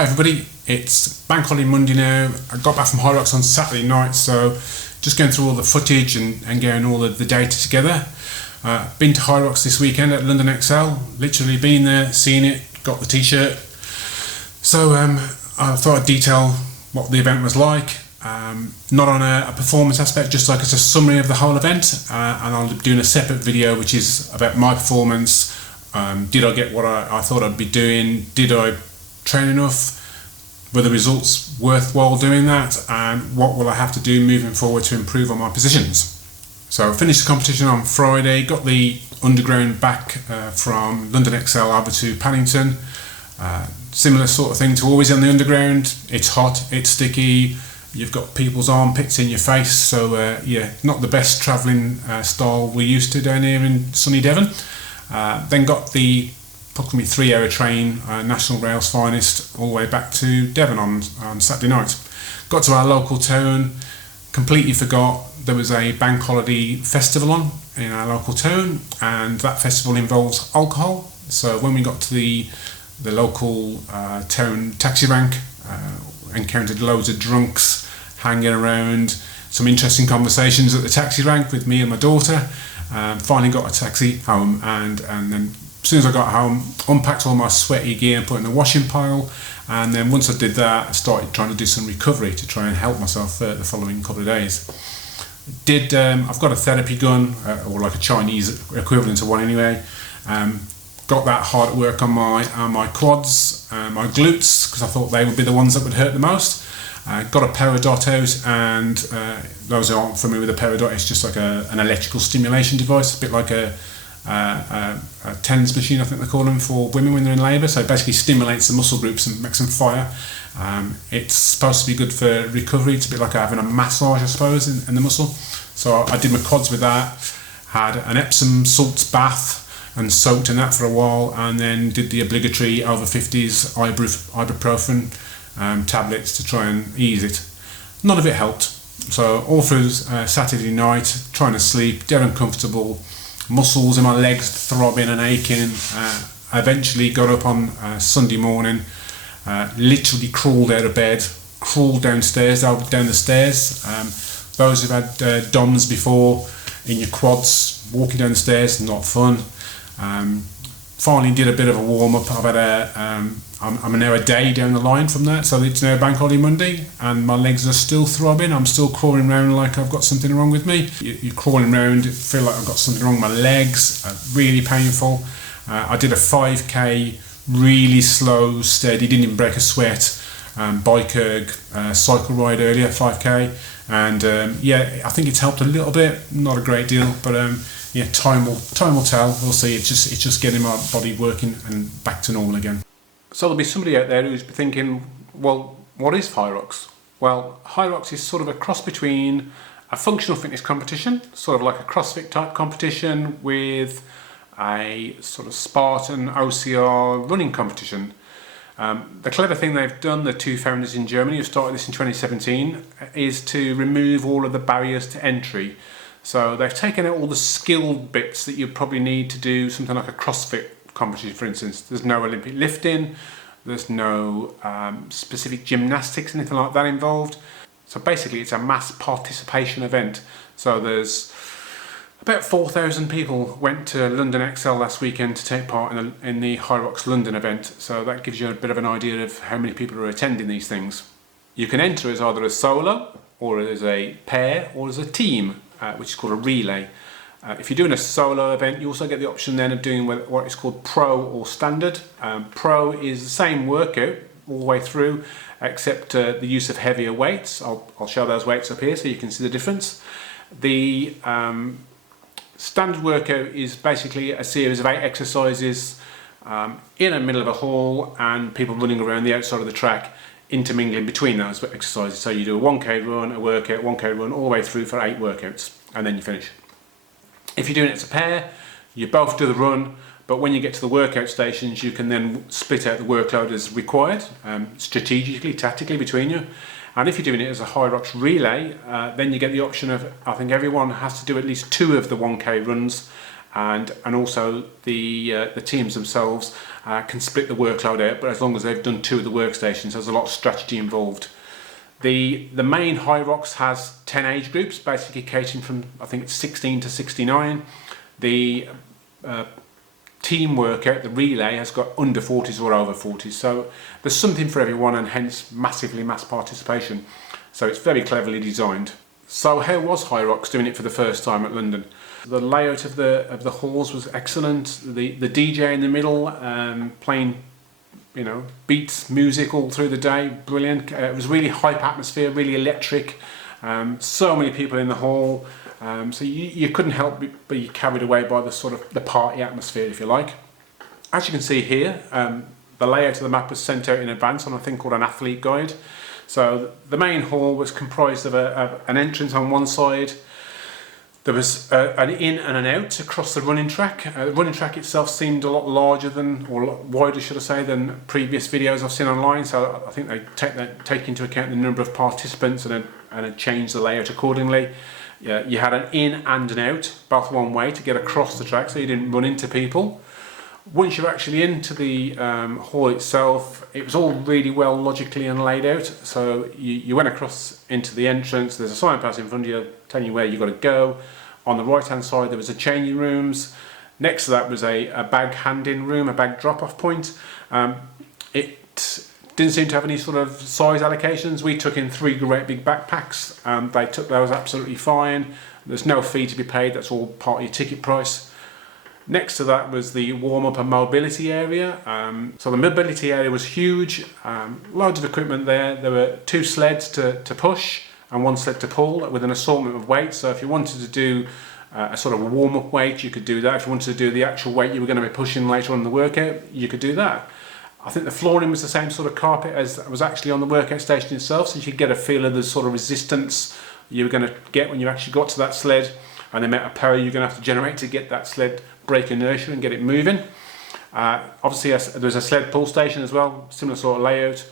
Hi everybody, it's Bank Holiday Monday now. I got back from Hyrox on Saturday night, so just going through all the footage and getting all the data together. Been to Hyrox this weekend at London XL, literally been there, seen it, got the t-shirt. So I thought I'd detail what the event was like, not on a performance aspect, just like it's a summary of the whole event, and I'll be doing a separate video which is about my performance. Did I get what I thought I'd be doing? Did I train enough? Were the results worthwhile doing that? And what will I have to do moving forward to improve on my positions? So I finished the competition on Friday, got the underground back from London XL over to Paddington. Similar sort of thing to always on the underground. It's hot, it's sticky, you've got people's armpits in your face, so yeah, not the best travelling style we're used to down here in sunny Devon. Then got the approximately 3-hour train, National Rail's finest, all the way back to Devon on Saturday night. Got to our local town, completely forgot there was a bank holiday festival on in our local town, and that festival involves alcohol. So when we got to the local town taxi rank, encountered loads of drunks hanging around, some interesting conversations at the taxi rank with me and my daughter. Finally got a taxi home, and then as soon as I got home, unpacked all my sweaty gear and put it in the washing pile, and then once I did that, I started trying to do some recovery to try and help myself the following couple of days. I've got a therapy gun, or like a Chinese equivalent of one anyway. Got that hard at work on my quads, my glutes, because I thought they would be the ones that would hurt the most. Got a peridot out, and those who aren't familiar with a peridot, it's just like an electrical stimulation device, a bit like a TENS machine, I think they call them, for women when they're in labour. So it basically stimulates the muscle groups and makes them fire. It's supposed to be good for recovery. It's a bit like having a massage, I suppose, in the muscle. So I did my quads with that, had an Epsom salts bath and soaked in that for a while, and then did the obligatory over 50s ibuprofen tablets to try and ease it. None of it helped. So all through Saturday night, trying to sleep, dead uncomfortable, muscles in my legs throbbing and aching. I eventually got up on Sunday morning, literally crawled out of bed, crawled down the stairs. Those who've had DOMs before in your quads, walking down the stairs, not fun. Finally did a bit of a warm-up. I've had I'm now a day down the line from that, so it's now Bank Holiday Monday, and my legs are still throbbing. I'm still crawling around like I've got something wrong with me. You're crawling around, feel like I've got something wrong with my legs, really painful. I did a 5k, really slow, steady, didn't even break a sweat, bike erg, cycle ride earlier, 5k, and yeah, I think it's helped a little bit, not a great deal, but yeah, time will tell. We'll see. It's just getting my body working and back to normal again. So there'll be somebody out there who's thinking, well, what is Hyrox? Well, Hyrox is sort of a cross between a functional fitness competition, sort of like a CrossFit type competition, with a sort of Spartan OCR running competition. The clever thing they've done, the two founders in Germany who started this in 2017, is to remove all of the barriers to entry. So they've taken out all the skilled bits that you probably need to do something like a CrossFit competition, for instance. There's no Olympic lifting, there's no specific gymnastics, anything like that involved. So basically it's a mass participation event. So there's about 4,000 people went to London XL last weekend to take part in the Hyrox London event. So that gives you a bit of an idea of how many people are attending these things. You can enter as either a solo, or as a pair, or as a team, which is called a relay. If you're doing a solo event, you also get the option then of doing what is called pro or standard. Pro is the same workout all the way through, except the use of heavier weights. I'll show those weights up here so you can see the difference. The standard workout is basically a series of 8 exercises in the middle of a hall, and people running around the outside of the track, intermingling between those exercises. So you do a 1k run, a workout, 1k run, all the way through for 8 workouts, and then you finish. If you're doing it as a pair, you both do the run, but when you get to the workout stations, you can then split out the workload as required, strategically, tactically between you. And if you're doing it as a Hyrox relay, then you get the option of, I think everyone has to do at least 2 of the 1k runs, and also the teams themselves can split the workload out, but as long as they've done 2 of the workstations, there's a lot of strategy involved. The main Hyrox has 10 age groups, basically catering from, I think it's 16 to 69. The team workout, the relay, has got under 40s or over 40s, so there's something for everyone, and hence massively mass participation. So it's very cleverly designed. So how was Hyrox doing it for the first time at London? The layout of the halls was excellent. The DJ in the middle playing, you know, beats, music all through the day, brilliant. It was really hype atmosphere, really electric. So many people in the hall. So you couldn't help but be carried away by the sort of the party atmosphere, if you like. As you can see here, the layout of the map was sent out in advance on a thing called an athlete guide. So the main hall was comprised of an entrance on one side. There was an in and an out across the running track. The running track itself seemed a lot larger than, or a lot wider, should I say, than previous videos I've seen online. So I think they take into account the number of participants and had changed the layout accordingly. Yeah, you had an in and an out, both one way, to get across the track so you didn't run into people. Once you're actually into the hall itself, it was all really well logically and laid out. So you went across into the entrance, there's a signpost in front of you telling you where you've got to go. On the right hand side there was a changing rooms. Next to that was a bag hand-in room, a bag drop-off point. It didn't seem to have any sort of size allocations. We took in 3 great big backpacks. They took those absolutely fine. There's no fee to be paid, that's all part of your ticket price. Next to that was the warm-up and mobility area. So the mobility area was huge, loads of equipment there. There were 2 sleds to push and 1 sled to pull with an assortment of weights. So if you wanted to do a sort of warm-up weight, you could do that. If you wanted to do the actual weight you were going to be pushing later on in the workout, you could do that. I think the flooring was the same sort of carpet as was actually on the workout station itself, so you could get a feel of the sort of resistance you were going to get when you actually got to that sled, and the amount of power you're going to have to generate to get that sled break inertia and get it moving. Obviously there's a sled pull station as well, similar sort of layout.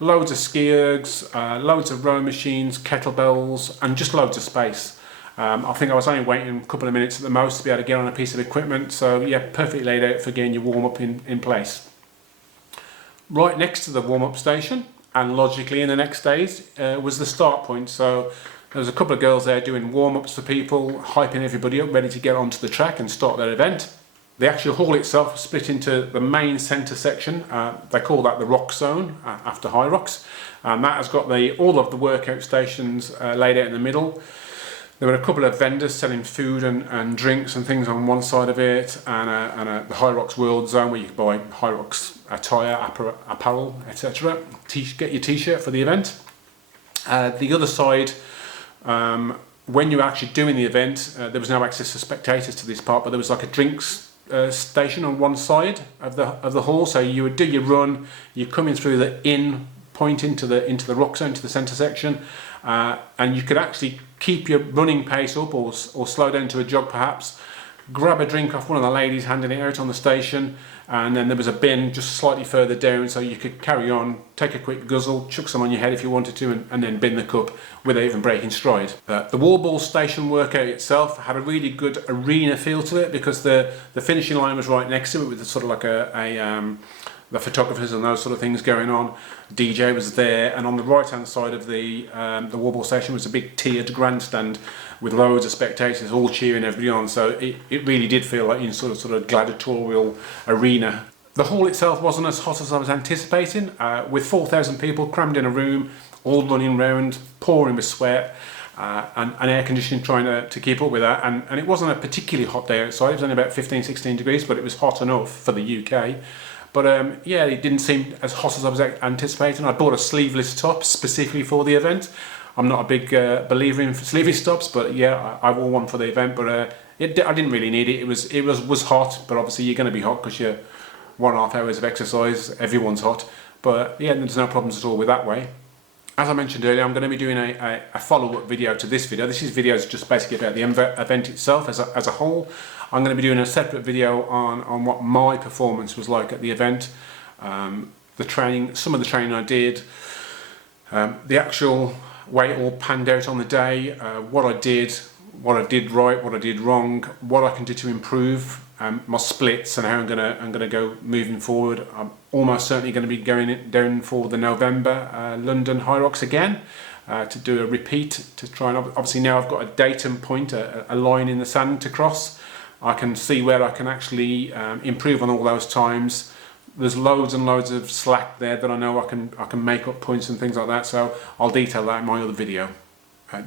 Loads of ski ergs, loads of rowing machines, kettlebells, and just loads of space. I think I was only waiting a couple of minutes at the most to be able to get on a piece of equipment, so yeah, perfectly laid out for getting your warm-up in place. Right next to the warm-up station, and logically in the next stage, was the start point. So there was a couple of girls there doing warm-ups for people, hyping everybody up, ready to get onto the track and start their event. The actual hall itself was split into the main centre section. They call that the rock zone, after Hyrox. That has got all of the workout stations laid out in the middle. There were a couple of vendors selling food and drinks and things on one side of it, and the Hyrox World Zone where you could buy Hyrox attire, apparel, etc. Get your t-shirt for the event. The other side, when you were actually doing the event, there was no access for spectators to this part, but there was like a drinks station on one side of the hall. So you would do your run, you're coming through the in point into the rock zone, to the centre section, and you could actually keep your running pace up or slow down to a jog perhaps, grab a drink off one of the ladies handing it out on the station, and then there was a bin just slightly further down so you could carry on, take a quick guzzle, chuck some on your head if you wanted to, and then bin the cup without even breaking stride. The wall ball station workout itself had a really good arena feel to it because the finishing line was right next to it with sort of like the photographers and those sort of things going on. DJ was there, and on the right hand side of the wall ball station was a big tiered grandstand with loads of spectators all cheering everybody on, so it really did feel like in sort of gladiatorial arena. The hall itself wasn't as hot as I was anticipating, with 4,000 people crammed in a room, all running round, pouring with sweat, and air conditioning trying to keep up with that, and it wasn't a particularly hot day outside. It was only about 15-16 degrees, but it was hot enough for the UK. But yeah, it didn't seem as hot as I was anticipating. I bought a sleeveless top specifically for the event. I'm not a big believer in sleeveless tops, but yeah, I wore one for the event. But I didn't really need it. It was hot, but obviously you're going to be hot because you're 1.5 hours of exercise. Everyone's hot, but yeah, there's no problems at all with that way. As I mentioned earlier, I'm going to be doing a follow-up video to this video. This is just basically about the event itself as a whole. I'm going to be doing a separate video on what my performance was like at the event, the training, some of the training I did, the actual way it all panned out on the day, what I did, what I did right, what I did wrong, what I can do to improve my splits, and how I'm gonna go moving forward. I'm almost certainly going to be going down for the November London Hyrox again to do a repeat, to try and obviously now I've got a datum point, a line in the sand to cross. I can see where I can actually improve on all those times. There's loads and loads of slack there that I know I can make up points and things like that, so I'll detail that in my other video.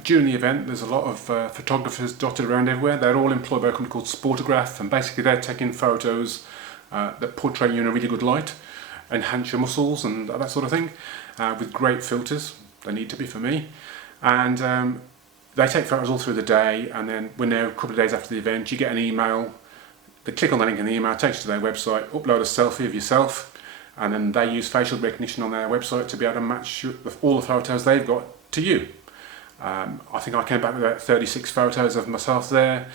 During the event, there's a lot of photographers dotted around everywhere. They're all employed by a company called Sportograph, and basically they're taking photos that portray you in a really good light, enhance your muscles and that sort of thing, with great filters. They need to be for me. And they take photos all through the day, and then when they're a couple of days after the event, you get an email. They click on the link in the email, it takes you to their website, upload a selfie of yourself, and then they use facial recognition on their website to be able to match all the photos they've got to you. I think I came back with about 36 photos of myself there.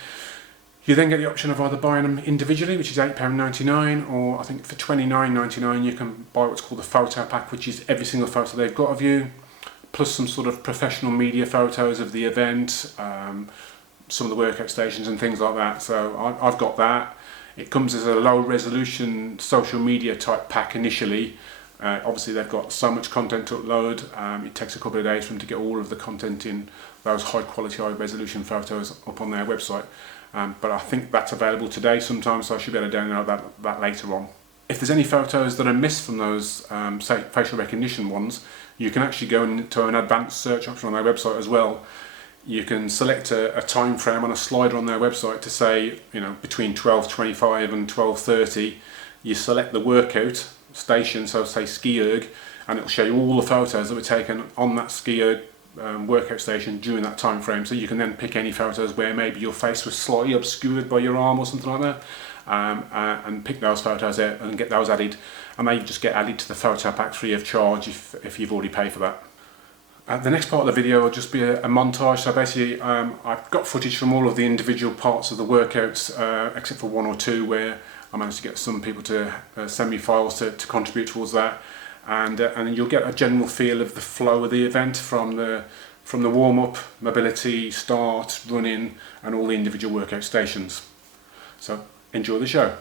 You then get the option of either buying them individually, which is £8.99, or I think for £29.99 you can buy what's called a photo pack, which is every single photo they've got of you, plus some sort of professional media photos of the event, some of the workout stations and things like that. So I've got that. It comes as a low resolution social media type pack initially. Obviously they've got so much content to upload, it takes a couple of days for them to get all of the content in those high quality, high resolution photos up on their website. But I think that's available today sometime, so I should be able to download that later on. If there's any photos that are missed from those say facial recognition ones, you can actually go into an advanced search option on their website as well. You can select a time frame on a slider on their website to say, between 12:25 and 12:30. You select the workout station, so say ski erg, and it'll show you all the photos that were taken on that ski erg workout station during that time frame. So you can then pick any photos where maybe your face was slightly obscured by your arm or something like that, and pick those photos out and get those added, and they just get added to the photo pack free of charge if you've already paid for that. The next part of the video will just be a montage. So basically I've got footage from all of the individual parts of the workouts, except for one or two where I managed to get some people to send me files to contribute towards that, and then you'll get a general feel of the flow of the event from the warm-up, mobility, start, running, and all the individual workout stations. So enjoy the show.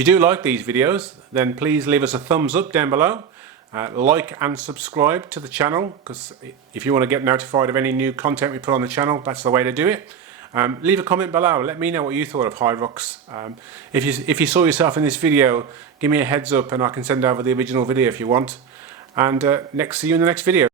you do like these videos, then please leave us a thumbs up down below. Like and subscribe to the channel, because if you want to get notified of any new content we put on the channel, that's the way to do it. Leave a comment below, let me know what you thought of Hyrox. If you saw yourself in this video, give me a heads up and I can send over the original video if you want. And see you in the next video.